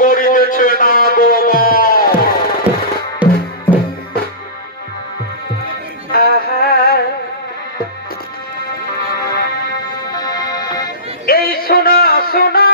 করিতেছে না গো মা। এই শোনা শোনা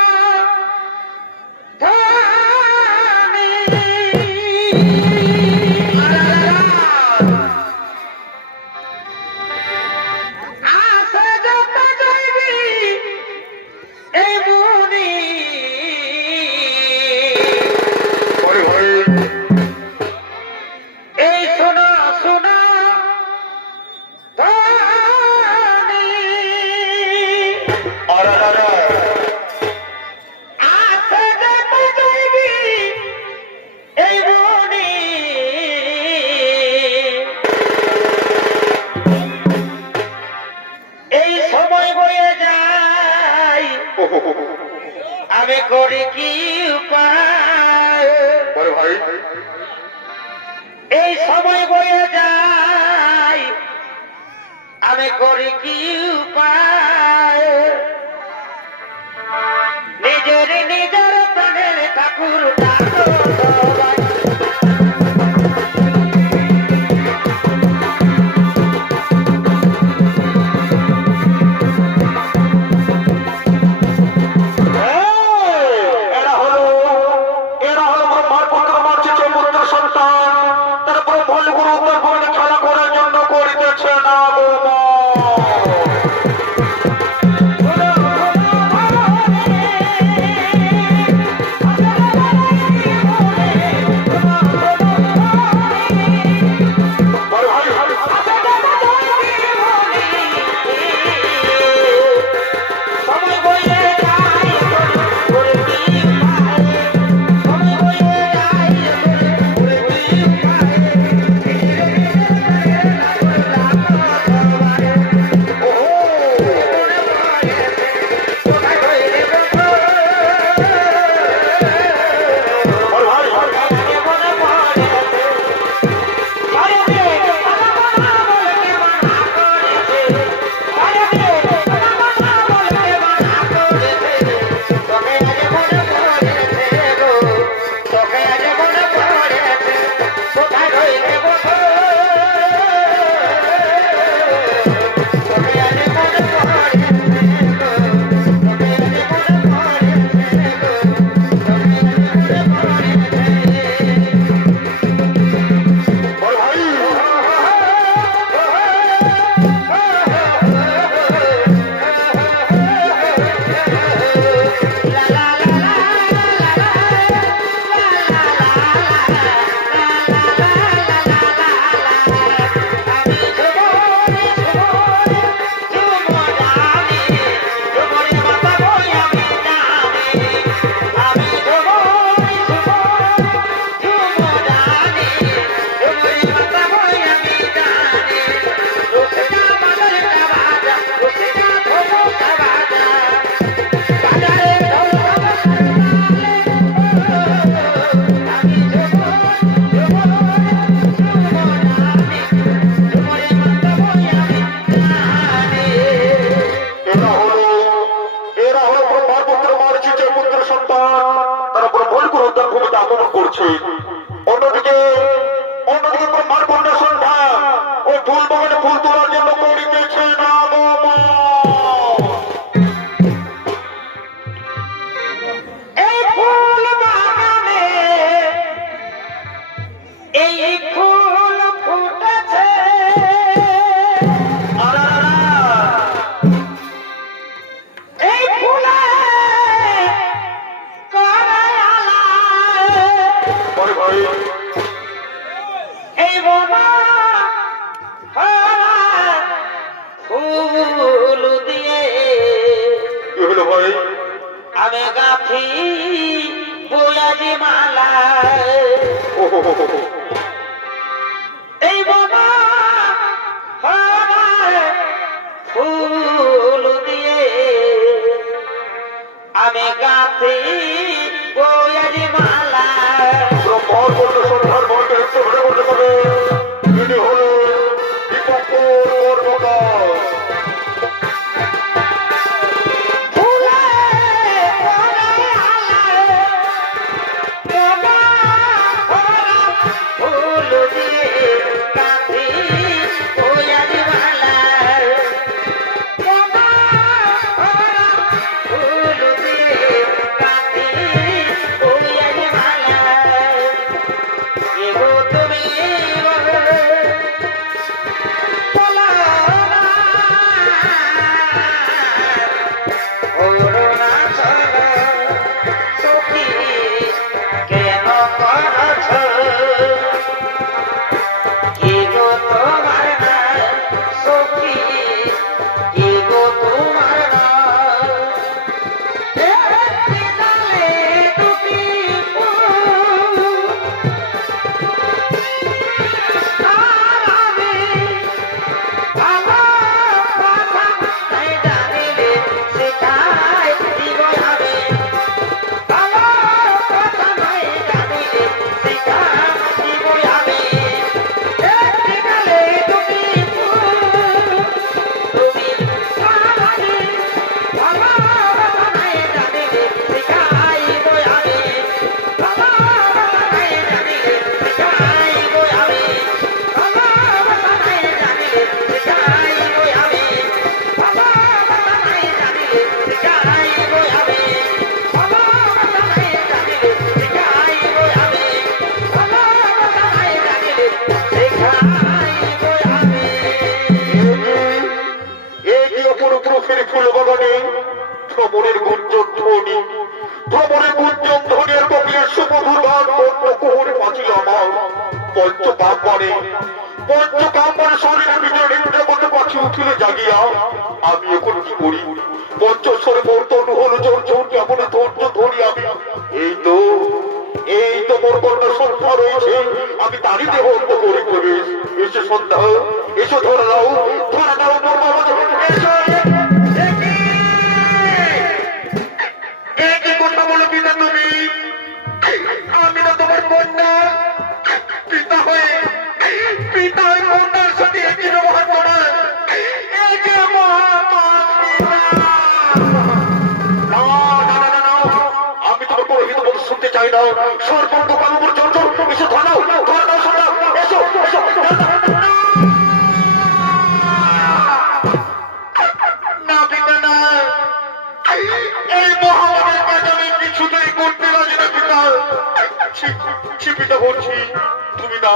আমি করি কি উপায়? ভাই এই সময় বয়ে যায় আমি করি কি উপায়? নিজের নিজের প্রাণের ঠাকুর করছে। অন্যদিকে ব্রহ্মার কন্যা সন্ধ্যা ওই ফুল বাগানে ফুল তোলার জন্য করিতেছে না গো মা। এই ফুল বাগানে এই ফুল ফুটেছে এই ফুলে ভাই এই বোনা ফুল দিয়ে কি হলো ভাই? আমি গাথি বয়াজি মালা এই বোনা ফুল দিয়ে আমি গাথি বয়াজি মালা ব্রহ্মার কন্যা সন্ধ্যার বলতে একটু ধরে বলতে পারে তিনি হলো দীপঙ্কর কর্মকার। সখী কেন করছ কি গো তোমার না সখী কি গো তোমার না একটি ডালে দুটি ফুল আর আমি আমার কথা নাই জানিলে শিখাই দিব আমি আমার কথা নাই জানিলে শিখাই দিব আমি একটি ডালে দুটি ফুল তুমি আর আমি আমার কথা নাই জানিলে শিখাই দিব আমি আমার কথা নাই জানিলে শিখাই দিব আমি আমার কথা নাই জানিলে শিখাই দিব আমি আমার কথা নাই জানিলে শিখাই দিব আমি আমার কথা নাই জানিলে শিখাই দিব আমি আমার কথা নাই জানিলে শিখাই দিব আমি এই কি অপরূপ রূপের ফুল বাগানে ভ্রমণের গুঞ্জন ধ্বনি ভ্রমণের গুঞ্জন ধ্বনির বকিয়া সুমধুর গান কুহুর বাঁচিল আমার পঞ্চকাম্বরে শরীরের ভিতরে নৃত্য করতে পাখি উঠিলে জাগিয়া আমি এখন কি করি পঞ্চস্বরে বর্তন হল জোর জোর কেমন ধৈর্য ধরি আমি এই তো মোর কন্যা সন্ধ্যা রয়েছে আমি তারই দেহ অন্ত করি প্রবেশ এসে সন্ধ্যা এসো ধরে দাও মোর বাবা এসো কি কথা বলো পিতা তুমি আমি না তোমার কন্যা পিতা হয়ে কন্যার সাথে একই ব্যবহার করা এই যে আমি তোমার কোনো হিত বলতে শুনতে চাই না সর্বঙ্গ বাবুর জন্য এসে ধরাও শোনাও এসো এসো না পিতা না এই মহামারীর কাজ আমি কিছুতেই করতে রাজি না পিতা পিতা বলছি তুমি না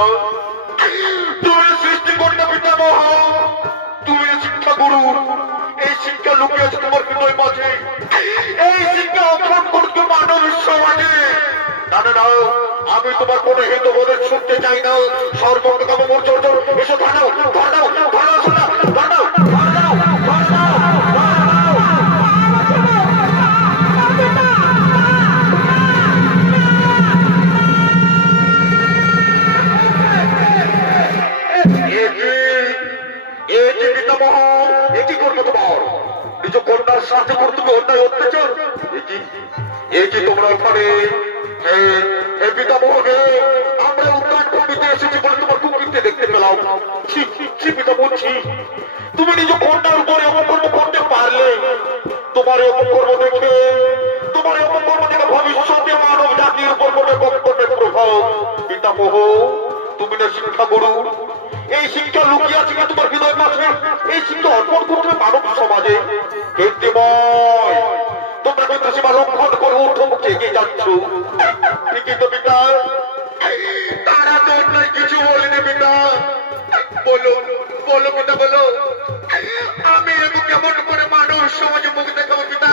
তুমি সৃষ্টি করিনা পিতা মহা তুমি শিক্ষা গুরু এই শিক্ষা লুকিয়ে আছে তোমার হৃদয় মাঝে এই শিক্ষা অর্জন করতে মানব সমাজে না না না আমি তোমার কোনো হিত বোধের শুনতে চাই না সর্বকাম মোর জন্য এসে ধরাও শোনা ধরাও এটি করবে তোমার নিজ কন্যার সাথে করতে অন্যায় অত্যাচার এটি তোমরা ওখানে পিতামহকে আমরা উদ্যান ভূমিতে এসেছি বলে তোমার কুকৃত্যে দেখতে পেলাম পিতা বলছি তুমি নিজ কন্যার উপরে অপকর্ম করতে পারলে তোমার অপকর্ম দেখে ভবিষ্যতে মানব জাতির উপর পড়বে কর্তব্যের প্রভাব পিতামহ তুমি না শিক্ষা গুরু এই শিক্ষা লুকিয়ে আছে তোমার হৃদয় মাঝে এই শিক্ষা অর্পণ করতে মানব সমাজে কীর্তিময় তোমরা কিন্তু সীমা লঙ্ঘন করে ঊর্ধ্বমুখে এগিয়ে যাচ্ছ ঠিকই তো পিতা তারা তো অন্যায় কিছু বলেনি পিতা বলো পিতা বলো আমি কেমন করে মানব সমাজে মুখ দেখাবো পিতা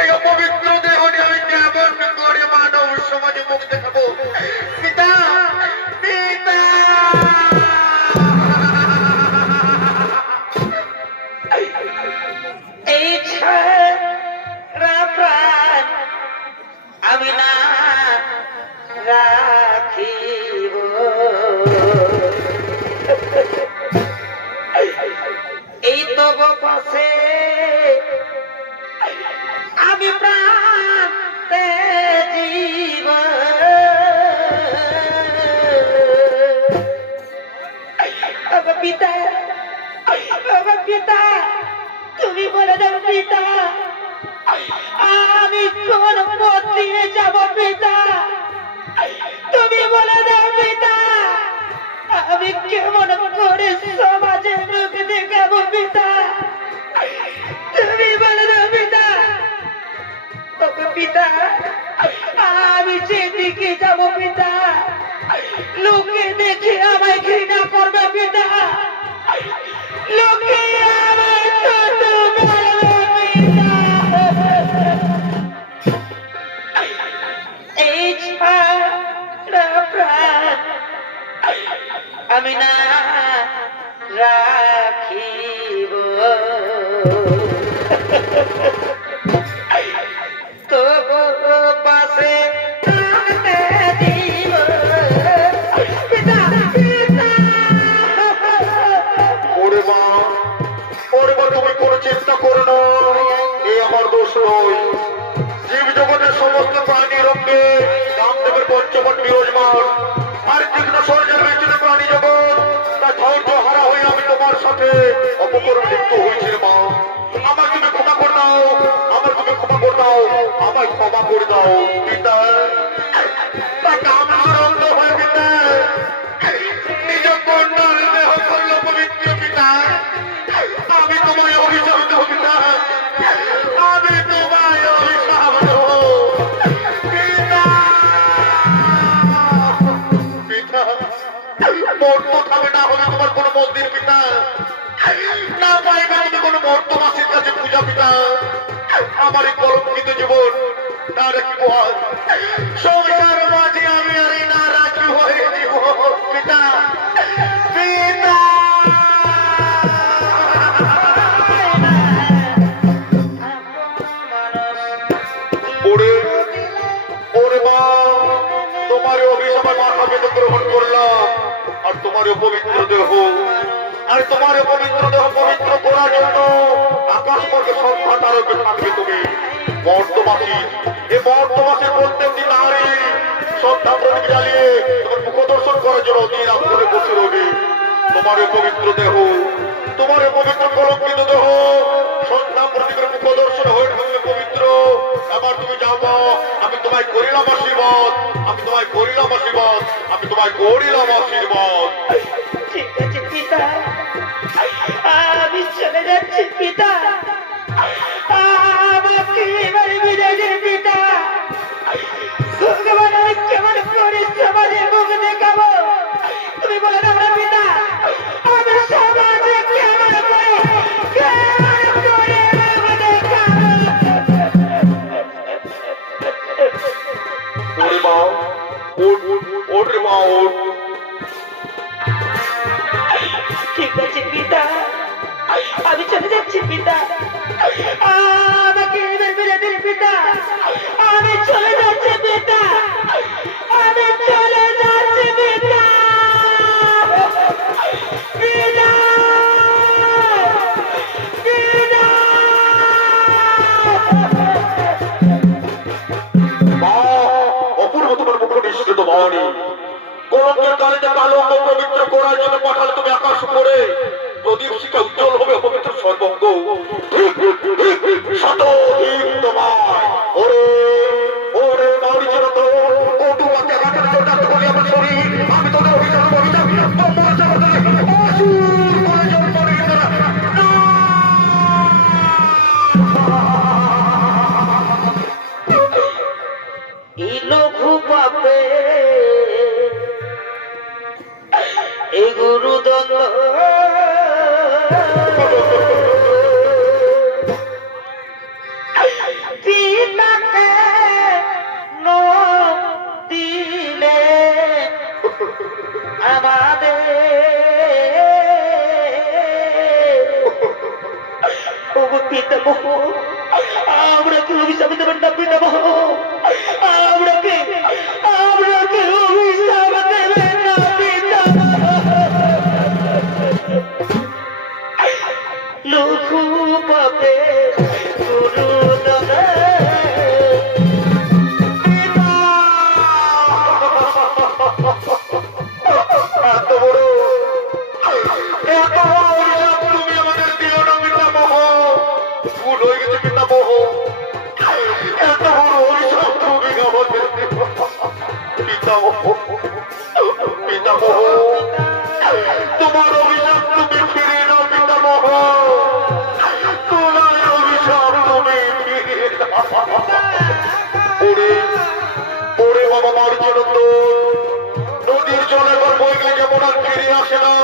এই অপবিত্র দেহ নিয়ে আমি কেমন করে মানব সমাজে মুখ দেখাবো পিতা এই ছাড়া প্রাণ আমি না রাখিব এই তব পাশে আমি প্রাণ তেজিব পিতা পিতা তুমি বলে দাও পিতা আমি কোন পথ দিয়ে যাব পিতা তুমি বলে দাও পিতা আমি কেমন করে সমাজে মুখ দেখাবো পিতা তুমি বলে দাও পিতা পিতা আমি যেদিকে যাব পিতা লোকে দেখে আমায় ঘৃণা করবে পিতা লোকে আমায় আমি না রাখিব তবু পাশে থাকতে দিব পিতা পিতা ওরে মা, ওরে মা, তুমি কোনো চিন্তা করো না, এ আমার দোষ নয়। জীব জগতের সমস্ত প্রাণীর অঙ্গে রামদেবের পঞ্চবট বিরাজমান। আর তীক্ষ্ণ স্বর্গের বেঁচে প্রাণী জগৎ তা ধৈর্য হারা হয়ে আমি তোমার সাথে অপকরণ লিপ্ত হয়েছি রে মা। আমার তুমি ক্ষমা করে দাও, আমার তুমি ক্ষমা করে দাও, আমায় ক্ষমা করে দাও পিতা। তা কাম সুরঙ্গ হয়ে পিতা নিজ কন্যার দেহ করল পবিত্র পিতা। আমি তোমায় অভিশাপ দেব পিতা, আমি তোমায় অভিশাপ দেব পিতা। পিতা মর্ত খাবে না হলে তোমার কোনো মন্দির পিতা, না পাইবে তুমি কোনো মর্ত মাসির কাছে পূজা পিতা। আমার এই কলঙ্কিত জীবন না রাখিব আজ। সংসার মাঝে আমি আর এই না রাখি হয়ে দিব পিতা পিতা। ওরে ওরে মা, তোমার অভিশাপে মাথা পেতে গ্রহণ করলাম। আর তোমার পবিত্র দেহ, আর তোমার পবিত্র দেহ পবিত্র করার জন্য আকাশ পর্বে সন্ধ্যা তারকে থাকবে তুমি মর্তবাসী। এই মর্তবাসীর প্রত্যেকটি নারী সন্ধ্যা প্রদীপ জ্বালিয়ে তোমার মুখ দর্শন করার জন্য দিন করে বসে রবি। তোমার পবিত্র দেহ, তোমার পবিত্র কলঙ্কিত দেহ সন্ধ্যা প্রদীপের মুখ দর্শন হয়ে থাকবে পবিত্র। এবার তুমি যাও মা, আমি তোমায় করিলাম আশীর্বাদ, আমি তোমায় করিলাম আশীর্বাদ, আমি তোমায় করিলাম আশীর্বাদ। ঠিক আছে পিতা, আমি চলে যাচ্ছি পিতা, আমাকে এবার বিদায় দিন পিতা। ভগবান আমি কেমন করে সমাজের মুখ দেখাবো তুমি বলে দাও না পিতা। আমি সমাজে কেমন করে মুখ দেখাবো। ওরে মা, ওঠ, ওঠ রে মা, ওঠ। ঠিক আছে পিতা, আমি চলে যাচ্ছি পিতা, আমাকে এবার বিদায় দিন পিতা। আমি চলে যাচ্ছি পিতা, আমি চলে যাচ্ছি পিতা পিতা পিতা। মা, অপূর্ব তোমার মুখ নিঃসৃত বাণী। কলঙ্কের কালিতে কালো অঙ্গ পবিত্র করার জন্য পাঠালে তুমি আকাশ উপরে প্রদীপ শিখা উজ্জ্বল হবে অপবিত্র সর্বঙ্গ। শতধিক তোমার ওরে ওরে নারী জনত কটু বাচ্চা গাছের চোটাতে করি আমার শরীর। আমি তোদের অভিশাপ অভিশাপ তোমার জগতে অসুর করে জন্ম নিতে না। এই লঘু পাপে এই গুরুদণ্ড পিতাকে দিলে আমাদের পিতামহ, আমরা কি অভিশাপ দেবেন না পিতামহ? আমরা কি অভিশাপ দেবেন না পিতামহ? লঘু পাপে গুরুদণ্ডে এত বড় অভিশাপ তুমি আমাদের দিও না পিতামহ। ভুল হয়ে গেছে পিতামহ, এত বড় অভিশাপ তুমি আমাদের দিও না। পিতামহ পিতামহ, তোমার অভিশাপ তুমি ফিরিয়ে নাও পিতামহ, তোমার অভিশাপ তুমি ফিরিয়ে নাও। ওরে ওরে বাবা মার জন্য নদীর জল একবার বই গেলে যেমন আর ফিরে আসে না,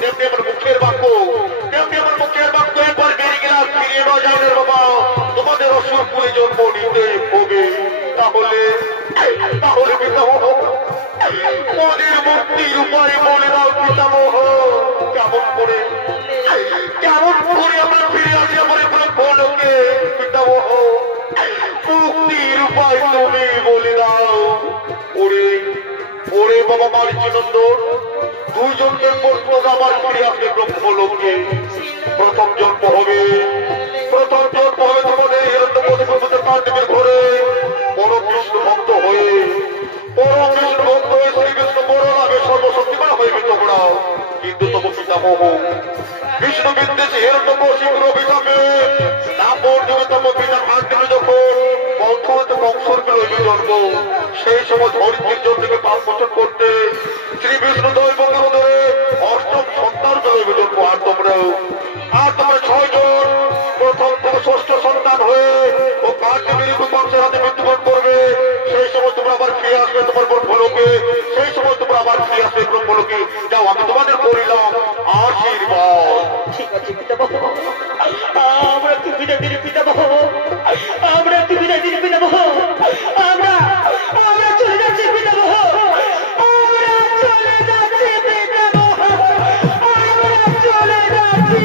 তেমনি আমার মুখের বাক্য, তেমনি আমার মুখের বাক্য একবার বেরিয়ে গেলে আর ফিরিয়ে না যায় না বাবা। তোমাদের অসুর পুরে জন্ম নিতে হবে। তাহলে তাহলে পিতামহ মনের মুক্তির উপায় বলে দাও পিতামহ। কেমন করে আমরা ফিরে আসি আমার ব্রহ্মলোকে পিতামহ? মুক্তির উপায় তুমি বলে দাও। ওরে ওরে বাবা মারিচনন্দন, দুইজনের পর আবার ফিরে আসবে ব্রহ্মলোকে। প্রথম জন্ম হবে তোমাদের হিরণ্যকশিপুর কাণ্ডের ঘরে পরম কৃষ্ণ ভক্ত হয়ে শ্রীকৃষ্ণ বড় নামে সর্বশক্তিমান হইবে তোমরা। কিন্তু তবু পিতামহ বিষ্ণু বিদ্বেষী হিরণ্যকশিপুর অভিশাপে নাপর যুগে তম পিতা কাণ্ডে যখন বংশ হতে বংশর লইবে জন্ম, সেই সময় ধরিত্রীর জন্যকে পাপ মোচন করতে শ্রী বিষ্ণু দৈব ধরে অষ্টম সন্তান লইবে জন্ম। আর তোমরা 6 জন প্রথম থেকে ষষ্ঠ সন্তান হয়ে ও কাণ্ডের বংশের হাতে মৃত্যুবরণ করবে। সেই সময় তোমরা আবার ফিরে আসবে তোমার ব্রহ্মলোকে। সেই সময় তোমরা আবার ফিরে আসবে ব্রহ্মলোকে। যাও, আমি তোমাদের করিলাম আশীর্বাদ। ঠিক আছে পিতামহ, আমরা কি বিদায় দিই পিতামহ, আমরা কি বিদায় দিই পিতামহ, আমরা চলে যাচ্ছি পিতামহ, আমরা চলে যাচ্ছি পিতামহ, আমরা চলে যাচ্ছি।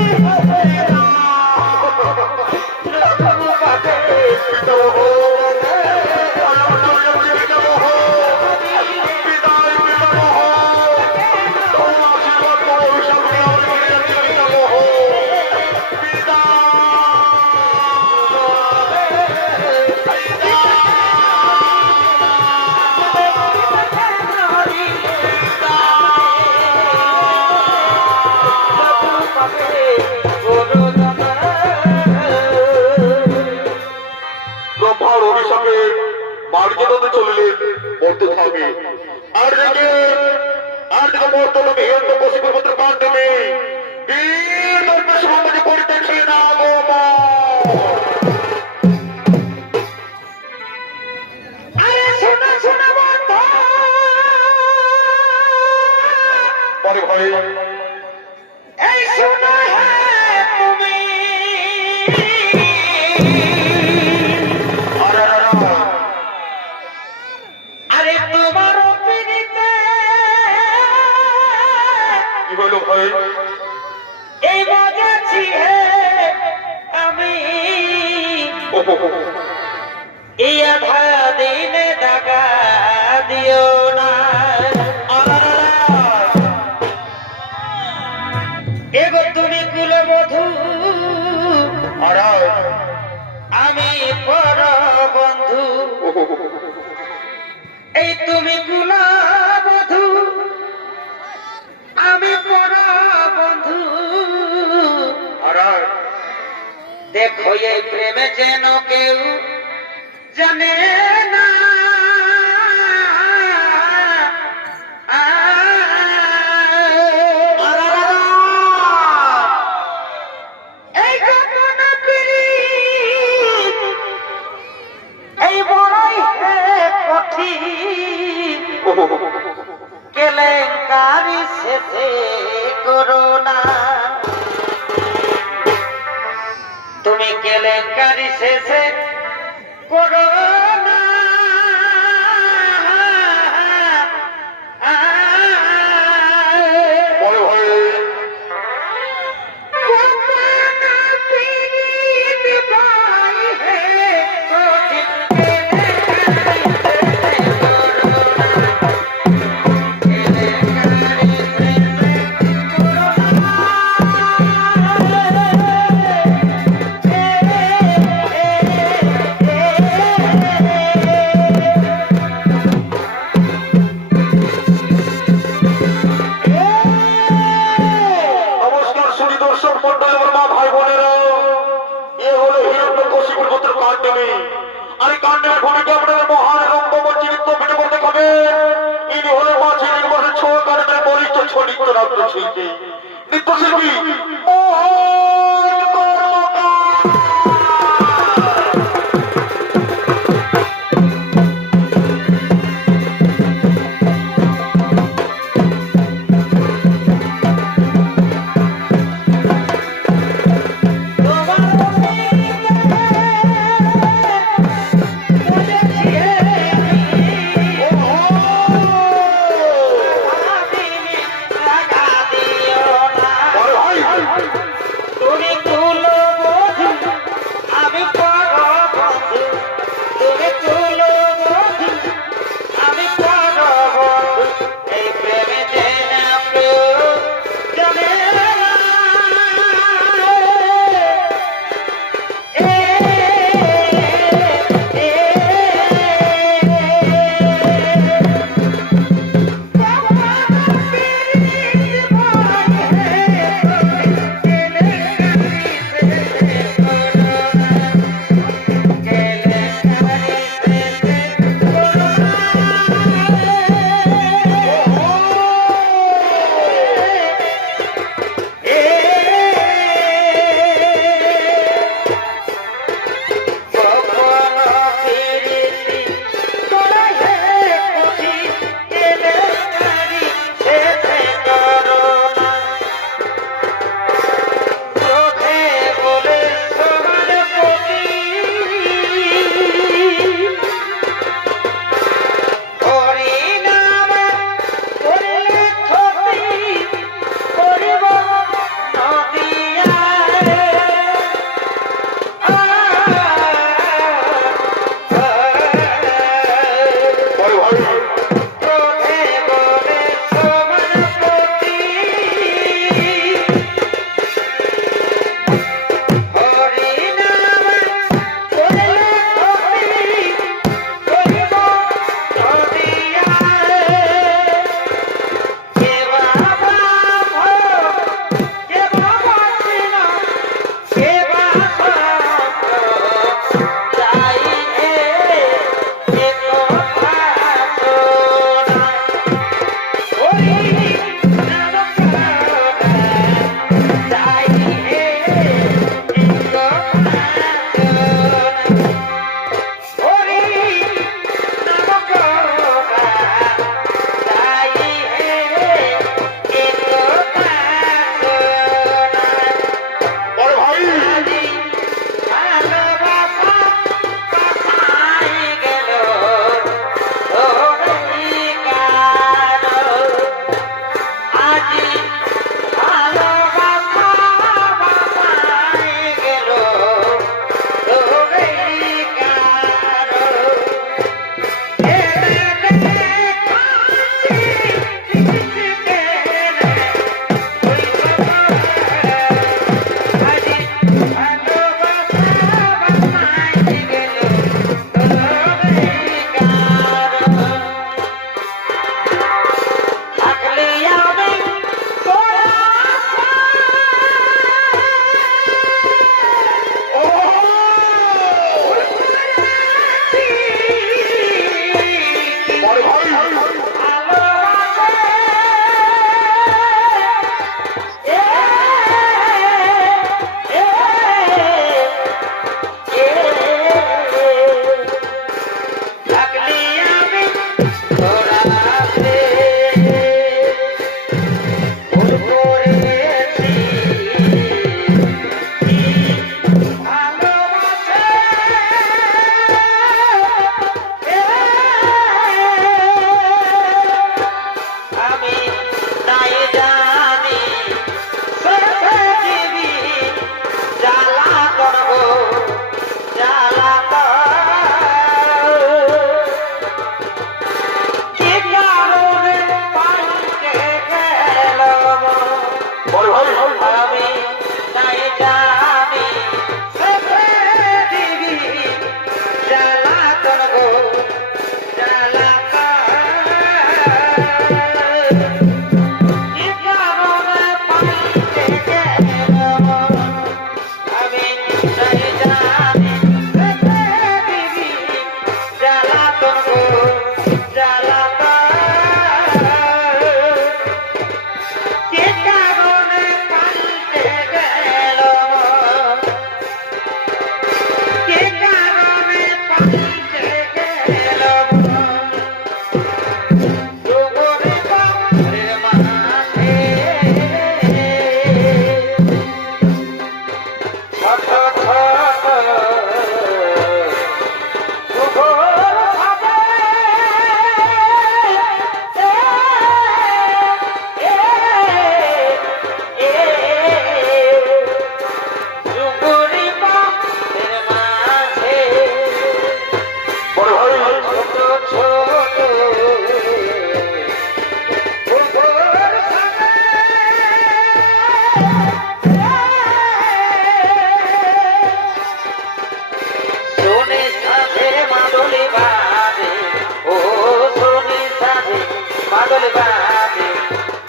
ব্রহ্মার অভিশাপে মার্গিনতে চলিলেন মরতে থাকে। আর দেখে মরতে হবে হিরণ্যকশিপুর পুত্র কাণ্ডে বীর দর্পে করিতেছে না গো মা। আরে শোনো শোনো বন্ধু, পরে ভাই এই শোনো হ্যাঁ তুমি, আরে তোমার পিড়িতে কি হইল ভাই? এই মজাছি হে আমি, এই আধা দিনে দাগা দিও না। এগো তুমি কুলবধূ, আমি পর বন্ধু। এই তুমি কুলবধূ, আমি পর বন্ধু। দেখো এই প্রেমে যেন কেউ জানে না, এই গোপন পীড়িত, এই বড়ই কঠিন কেলেঙ্কারি শেষে করো না, তুমি কেলেঙ্কারি শেষে করো না। পরে ভাই নমস্কার সুরি দর্শক মন্ডল, আমার মা ভাই বোনেরা, এ হলো হিরণ্যকশিপুর পুত্র কাণ্ডে। আর এই কাণ্ডের ভূমিকা আপনাদের মহান রঙ্গমঞ্চে নৃত্য ভিডিও করতে হবে। ইনি হলো মাঝে নির্বাচন ছোট কাণ্ডের বলিষ্ঠ ছড়িত নাট্যশিল্পী নৃত্যশিল্পী মোহন কর্মকার। ভাই ক্রোধে বলে সমাপতি হরি নাম করলে কবি করিব নদিয়ারে কে বাবা কে বাবা চিন কে বাবা যাই হে এ কথা শোনা হরি নাম যাই হে এ কথা শোনা হরি নাম যাই হে এ কথা শোনা বড় ভাই আজি ভালোবাসা কথাই গেল অধিকার আজি ভালোবাসা কথাই গেল অধিকার বড় ভাই আমি নাই জানি সরস্বতী জ্বালা করব জ্বালা কি কারণে পাইতে গেল বড় ভাই আমি নাই জানি সরস্বতী জ্বালা করব জ্বালা কি কারণে পাইতে গেল আমি নাই জানি দেবী জ্বালা করব জ্বালা কি কারণে পাইতে গেল কি কারণে পাইতে গেল ডুবরে বাপরে মাঠে ছোট ছোট ডুবর ভাবে ডুবরে বাপরে মাঠে বড় ভাই ছোট ছোট ডুবর ভাবে সোনে সাথে মাদলে বাজে ও সোনে সাথে মাদলে বাজে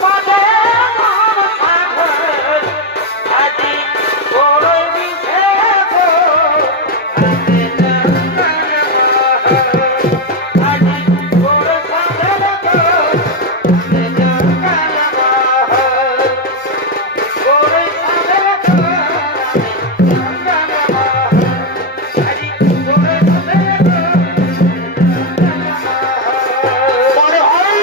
বাজে আমার সাগর আজি বড়ই মিছে গো আজি আজি বড় সাগর গো আজি বড়ই সাগর গো বড় ভাই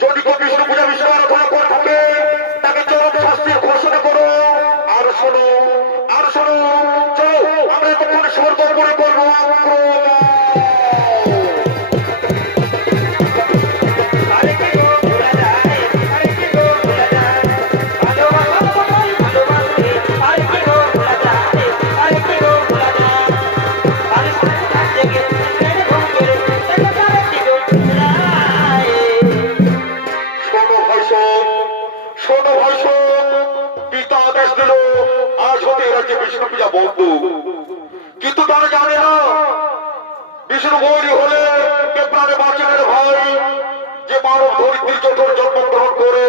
যদি কেউ বিষ্ণু পূজা বিষ্ণু আরাধনা করে থাকে তাকে চরম শাস্তির ঘোষণা করো। আর শোনো চলো আমরা এতক্ষণে স্বর্গ করে করবো বিষ্ণু পূজা বন্ধ। কিন্তু তারা জানে না বিষ্ণু গৌরী হলে কে প্রাণে বাঁচানোর ভাই যে মানব ধরিত্রীর জঠর জন্মগ্রহণ করে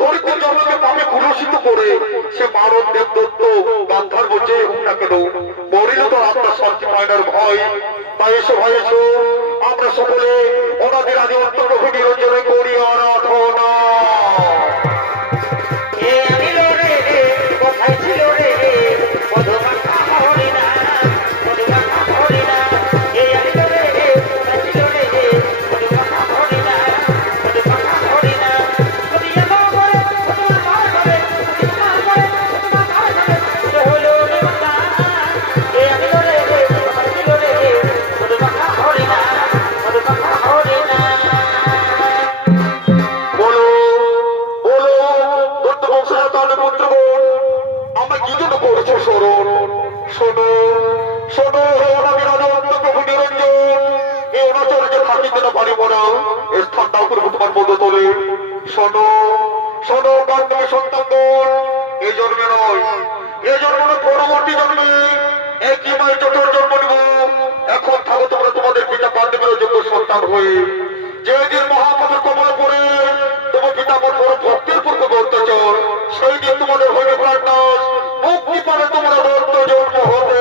ধরিত্রীর জন্মকে পাপে কুলসিত করে সে মানব দেবদত্ত গান্ধার বলছে হোক না কেন মরিল তো আত্মার শান্তি পায়নার ভয়। তাই এসো ভাই এসো আমরা সকলে ওনাদের আদি অন্তর্গত নিরঞ্জনে করি আরাধনা। এই জন্মে নয় এই জন্ম পরবর্তী জন্মে একই মায়ের চতুর জন্ম নিব। এখন থাকো তোমরা তোমাদের পিতা পাণ্ডবের যোগ্য সন্তান হয়ে। যেদিন মহাপাপের কবলে পড়ে তোমার পিতা বড় ভক্তের পূর্বক অত্যাচার সেই দিন তোমাদের হইবে প্রাণ নাশ মুক্তি পাবে তোমরা দত্ত জন্ম হবে।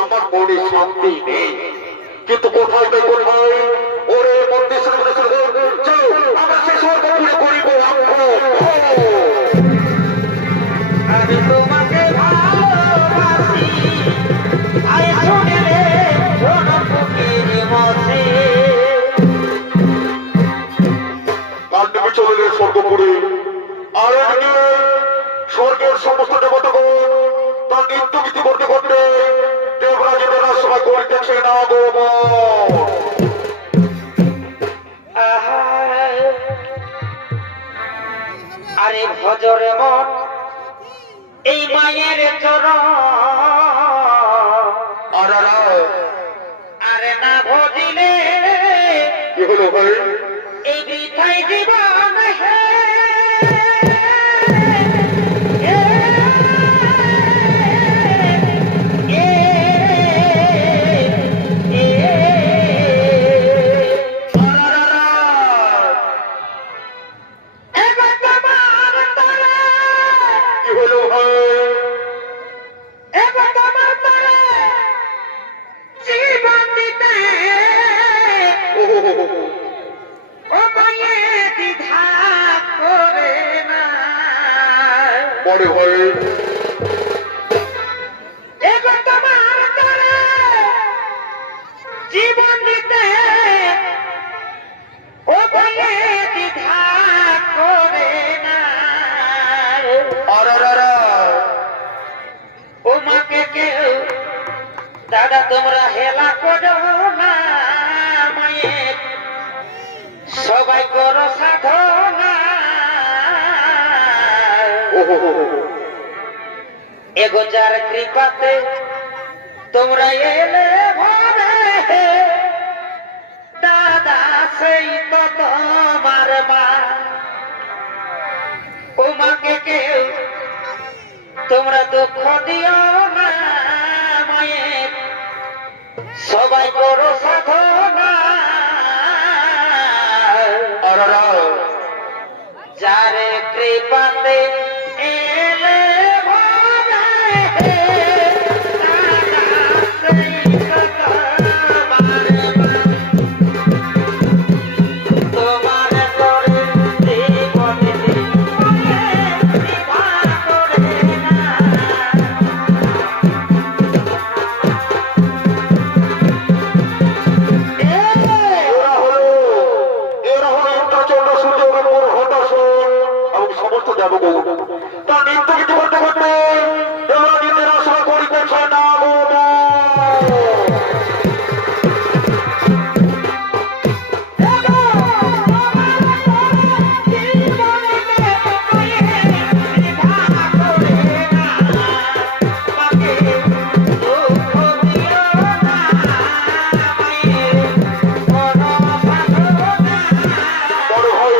আমার মনে শান্তি নেই কিন্তু কোথায় তাই কোথায় ওরে মন্দির আমরা সে স্বর্গ পুরে করিব। আমি তোমাকে ভালোবাসি আয় শুনে রে পাণ্ডবী চলে গেলে স্বর্গপুরে। আর স্বর্গের সমস্ত দেবতাগণ তার নিত্যবিধি করতে করতে দেবরাজের সবাই করিতেছে না গো। আরে ভজরে মন এই মায়ের চরণ আরে না ভজিলে কি হলো ভাই এই বৃথাই জীবন মনে হয় এগো তোমার তরে জীবন দিতে ও বলে দ্বিধা করে না ও মাকে কেউ দাদা তোমরা হেলা করো না মায়ের সবাই করো সাধনা এগো যার কৃপাতে তোমরা এলে ভরে দাদা সেই তো তোমার মা ও মাকে কেউ তোমরা দুঃখ দিও না মায়ের সবাই করো সাধনা যারে কৃপাতে এলে ভরে দাদা সেই তো তোমার মা তোমার করে জীবনে দ্বিধা করে না এরা হলো ইন্দ্রচন্দ্র সূর্যগ্রহণ হতাশন এবং সমস্ত দেবগণ তার নৃত্য গীতি করতে করতে এরা নিজের আসরা করিতেছে না গো বড় হয়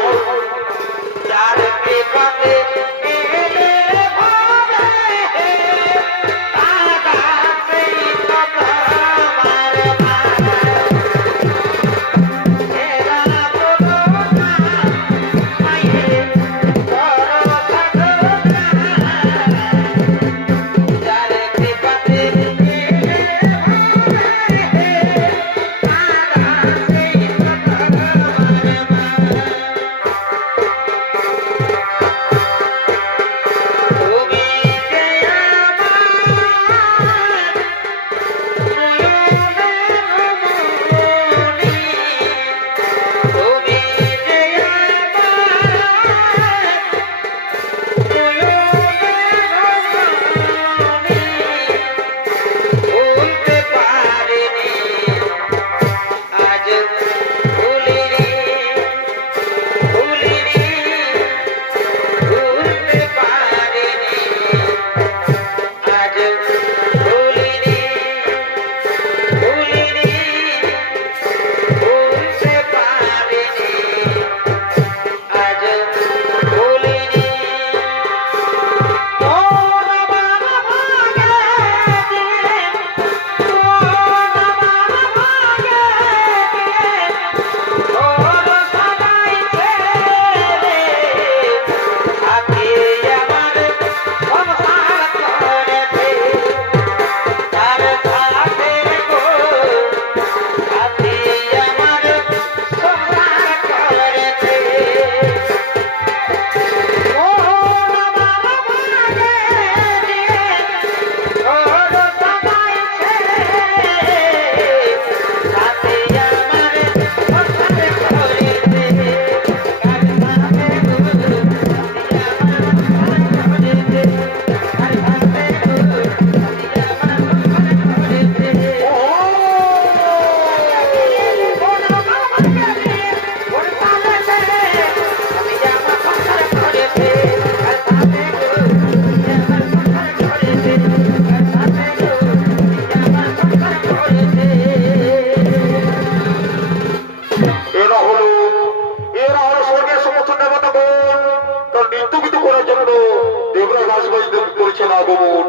আগমন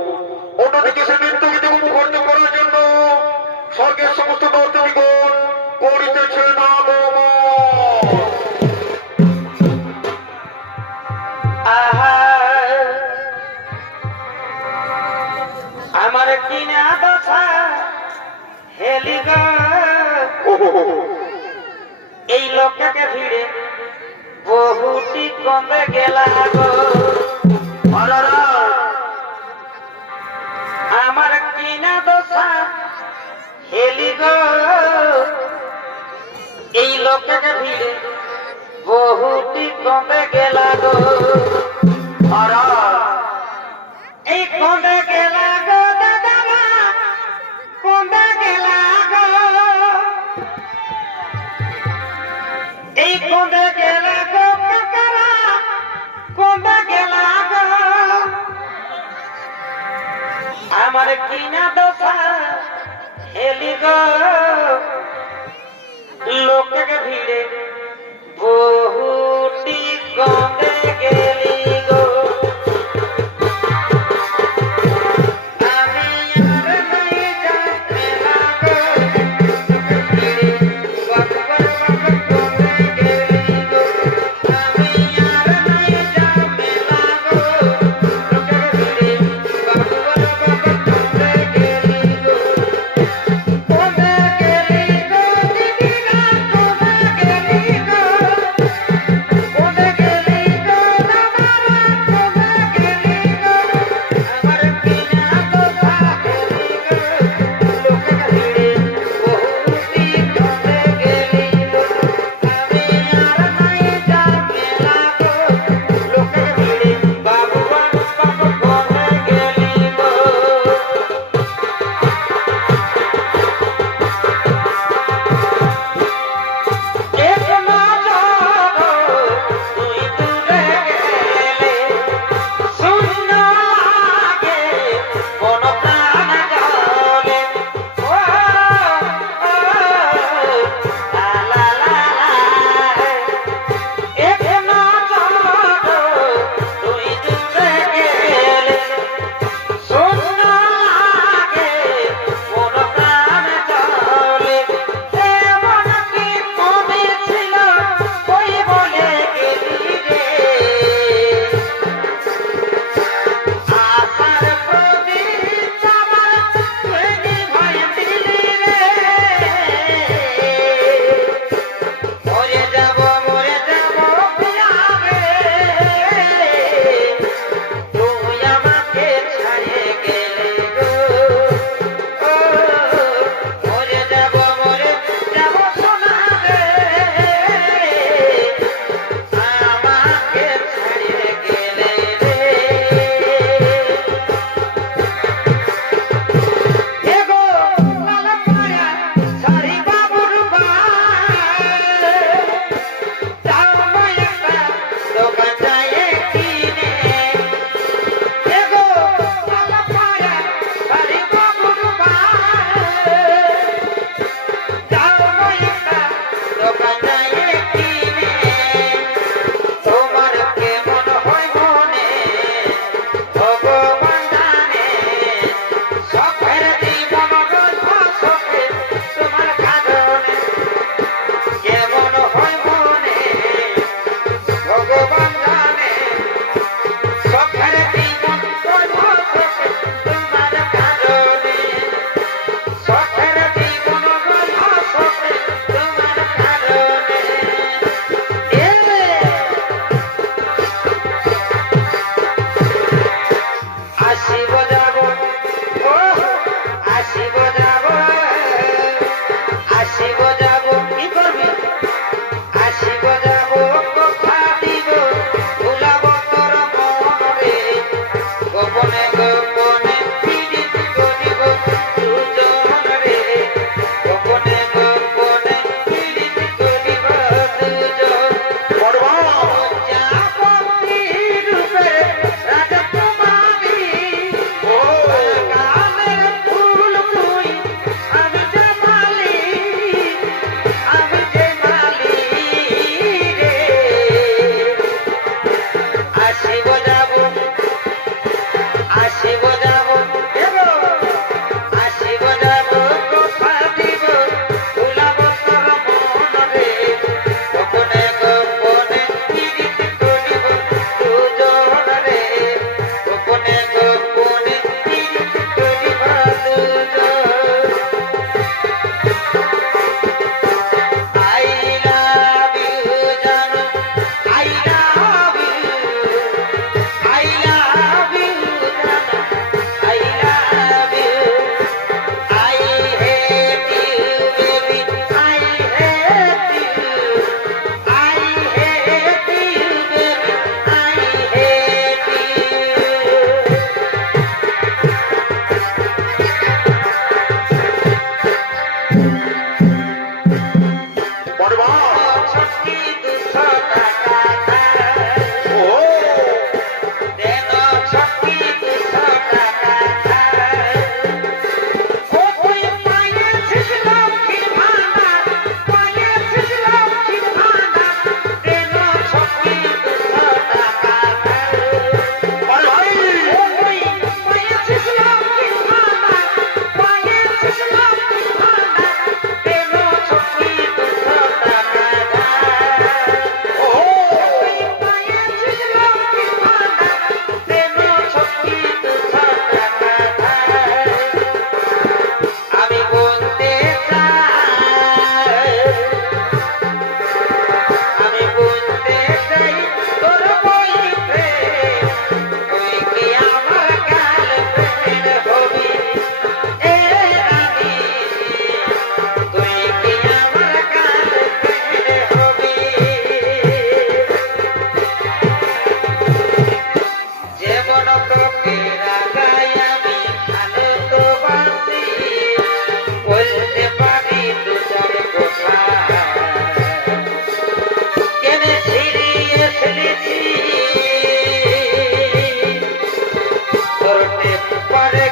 অন্যদিকে সে নৃত্যগীতি উপভোগ করার জন্য স্বর্গের সমস্ত দর্শনীগণ করিতেছেন আগমন। আমার কিনা দশা হেলিগা এই লোকটাকে ভিড়ে বহুটি কমে গেল গো। দশা হেলি গো এই লোককে ভিড়ে বহুটি কমে গেলা গো আরা এই কমে গেলা গো দাদা কমে গেলা গো এই কমে গেলা গো কাকারা কমে গেলা গো আমার কিনা দশা হেলি গো লোককে ভিড়ে বহুটি কমে গেলি গো আমি আর নাই যাতে লাগো ভিড়ে বহুটি কমে গেলি গো আমি আর নাই যাতে লাগো লোককে ভিড়ে বহুটি কমে গেলি গো কমে গেলি গো দিদিরা কমে গেলি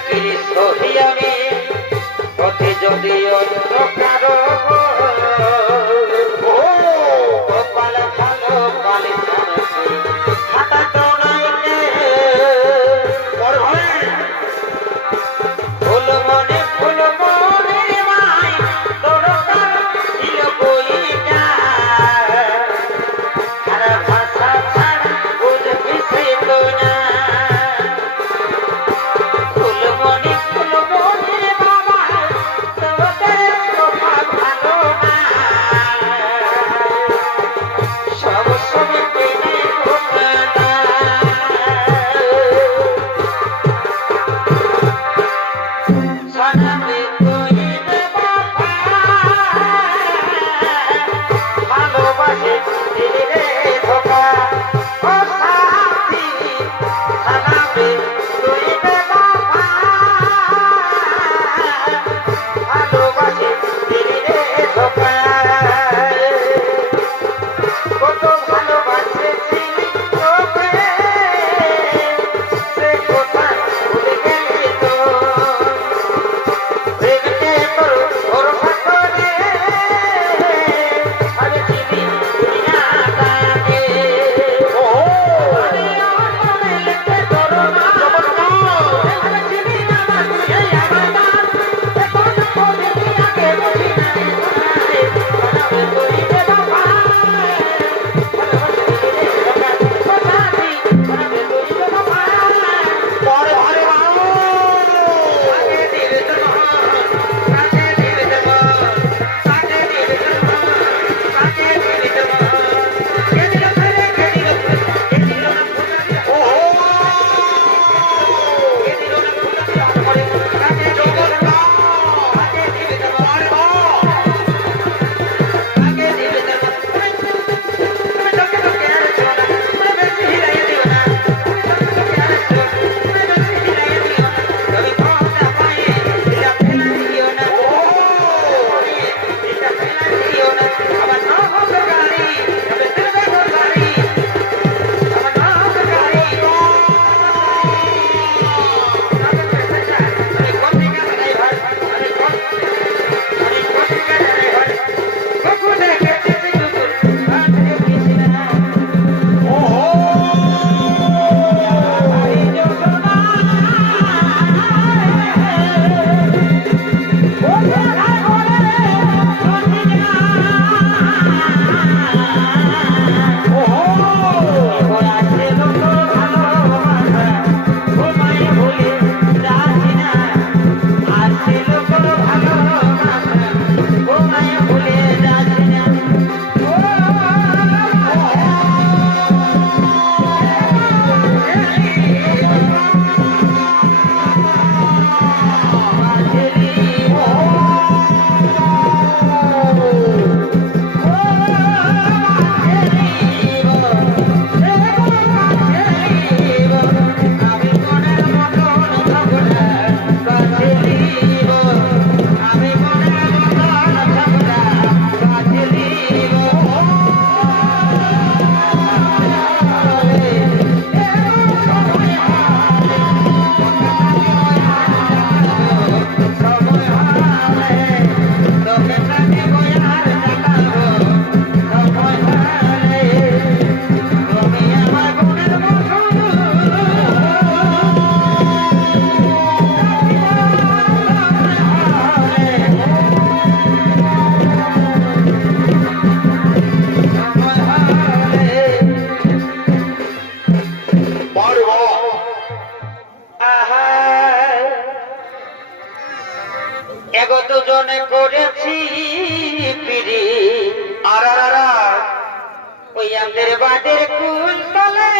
কি সহি আমি পথে যদি অন্য কারো গোপাল ভালো পালে খাতা দৌড়াইলে ফুল মনে মাই দরকার ছিল বইটা আর ভাষা ছাড়া বুঝবি সে তো না ফুল মনে বাবা তোদের কথা ভালো না সব সময় পেনে ঘুমা না জানাবে কইলে বাবা ভালোবাসে দিলে ধোকা ও সাথী জানাবে কইলে বাবা ভালোবাসে দিলে ধোকা কত ভালোবাসেছিলি তোকে সে কথা ভুলে গেলি তো প্রেমে তোর ভরসা করে আমি চিনি দুনিয়াটাকে আমি আমার লেখে তোর না আমি চিনি না তুই আমার না এখন পথে আগে বুঝি না বানাবে তুই রে বাবা ভালোবাসি রে বাবা বানাবি বানাবে তুই রে বাবা পরে ঘরে আগে দিলে তো আগে দিলে তো আগে দিলে তো আগে দিলে তো কেদিল ফেলে কেদিল কেদিল না ফুটা কেদিল না ফুটা পরে আগে দিলে তো আগে দিলে তো আগে দিলে তো তুমি তোকে তোকে আর ছোনা তুমি বেশি হিলাই দিও না তুমি তোকে তোকে আর ছোনা তুমি বেশি হিলাই দিও না তুমি কথা পায়ে দিলা ফেলা দিও না দিলা ফেলা দিও না আমার না হবে গাড়ি তবে তুলবে তোর গাড়ি আমার না হবে গাড়ি আমি কোন দিকে যাই ভাই আমি কোন দিকে যাই ভাই কখনো কেটেছি দুপুর আর কিছু না ভাই যোগনা এগো দুজনে করেছি পিড়ি আর ওই আমাদের বাদের কুল তলে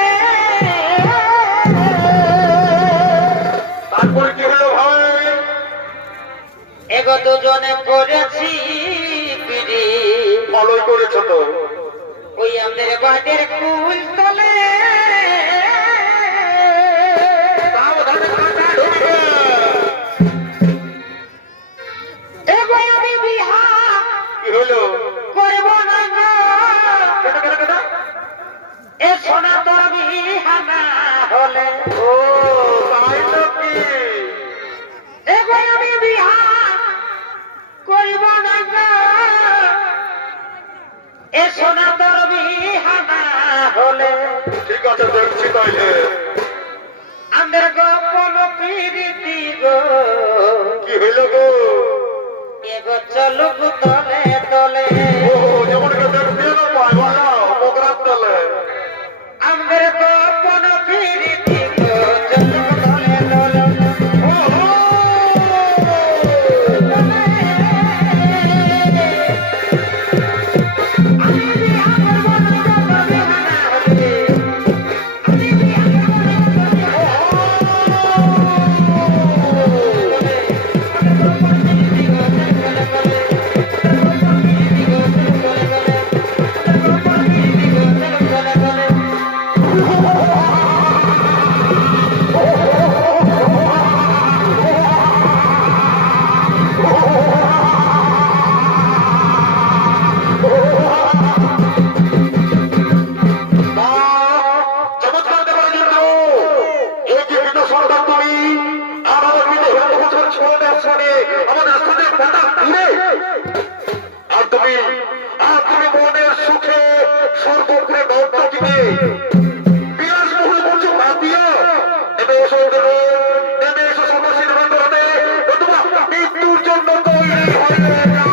তারপর কি হলো ভাই? এগো দুজনে করেছি পিড়ি ভালোই করেছো তো। ওই আমাদের বাদের কুল তলে সাবধানে কাটা ঢুকবে। এগো আমি বিহা কি হলো? করব না গো। কেটা কেটা কেটা? এ সোনা তোর বিহা না হলে ও তাই নাকি? আমি বিহা করিব না গো। এ সোনা তোর বিহা না হলে ঠিক আছে দেখছি তাইলে। আমাদের গোপন প্রীতি গো কি হইল গো? এগো চলুক তলে তলে। ও যেমন কে দেখতে না পাই বাবা মগরাত তলে। আমাদের গোপন প্রীতি গো চলুক তলে তলে। আমি বিয়া করব না গো, তবে না হলে। আমি বিয়া করব না গো, তবে না চমৎকার ব্যাপার কিন্তু এই যে বিনা সন্তান তুমি আমার বিনা হিন্দু বছর ছোড়ে শুনে আমার রাস্তাতে পাতা ঘুরে আর তুমি মনের সুখে স্বর্গ করে নর্তকীকে বিলাসবহুল মঞ্চ বাদ দিও। নেমে এসো ওখানে, নেমে এসো সন্ন্যাসীর মন্দিরে, অথবা মৃত্যুর জন্য তৈরি হয়ে যাও।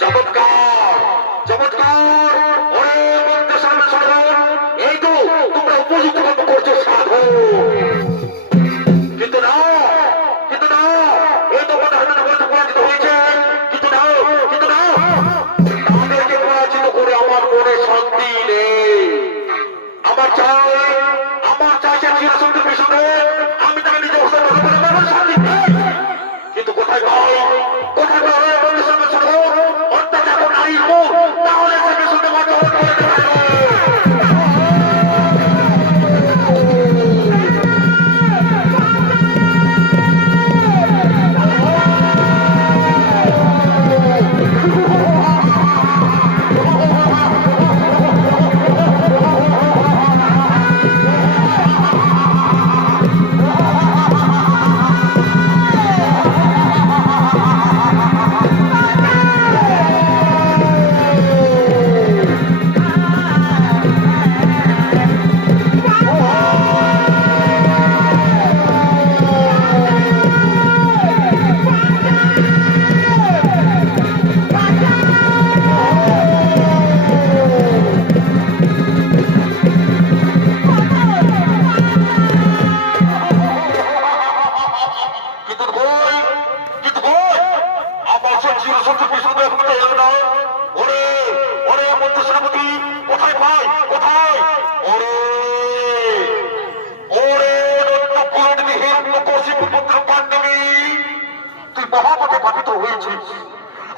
চমৎকার চমৎকার ওরে বন্ধু সামনে সাধন এই তো তোমরা উপযুক্ত ভাবে করছো সাধু কিন্তু না এই তো কথা হতে বলতে পরাজিত হয়েছে কিন্তু না তাদেরকে পরাজিত করে আমার মনে শান্তি নেই। আমার চাই সে চিরসুন্দর পিছনে আমি তাকে নিজে বসে শান্তি নেই। কিন্তু কোথায় পাই বন্ধু সামনে সাধন অত্যাচার নারীর মুখ তাহলে তাকে শুনতে পারতে হবে।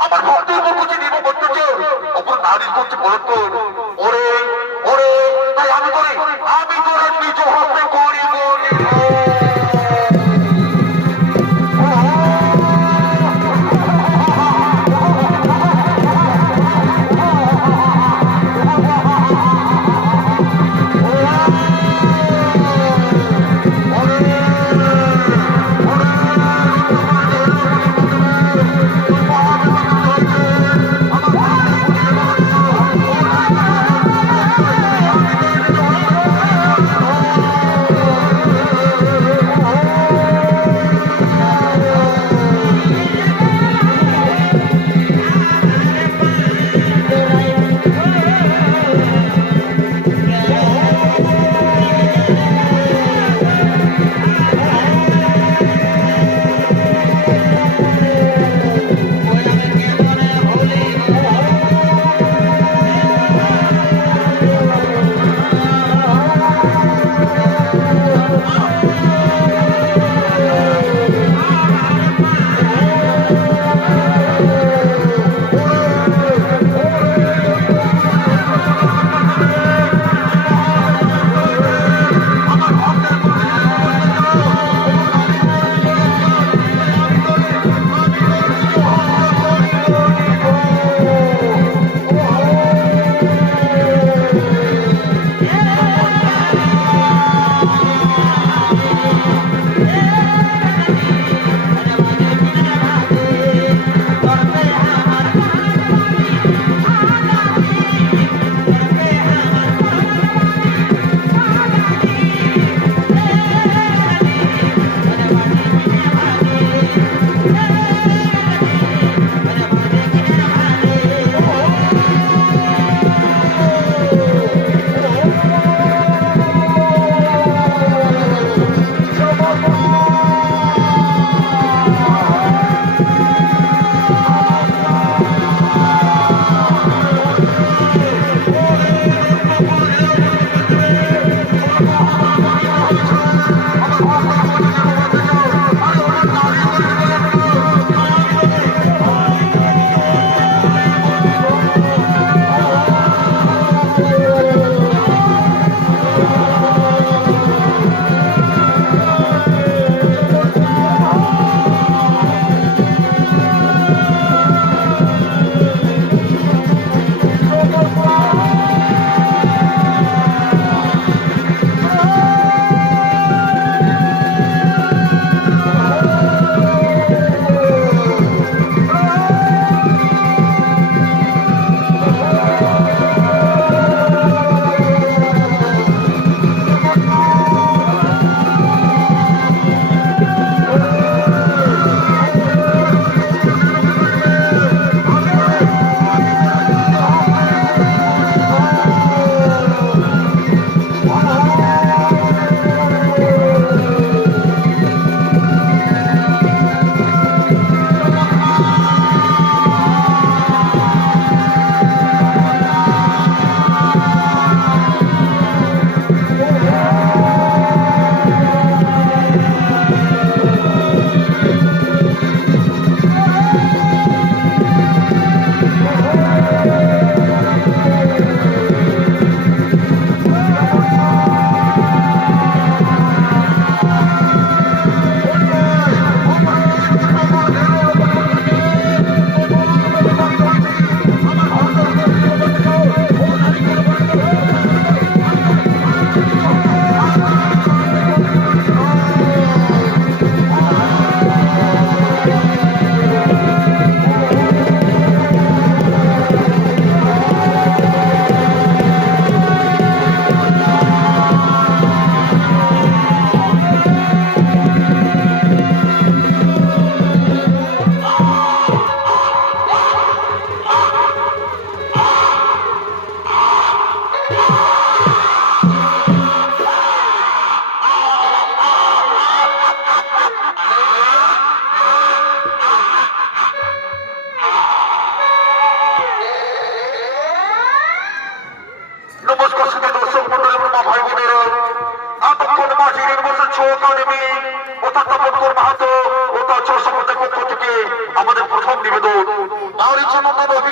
আমার ভক্তের মুখে নিব বলতেছে অপর নারীর করছে বলতো ওরে ওরে তাই আমি তোরে নিজ হস্তে করিব।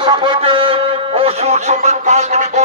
অভিশাপ হইতে অসুর সমৃদ্ধাঙ্গিনী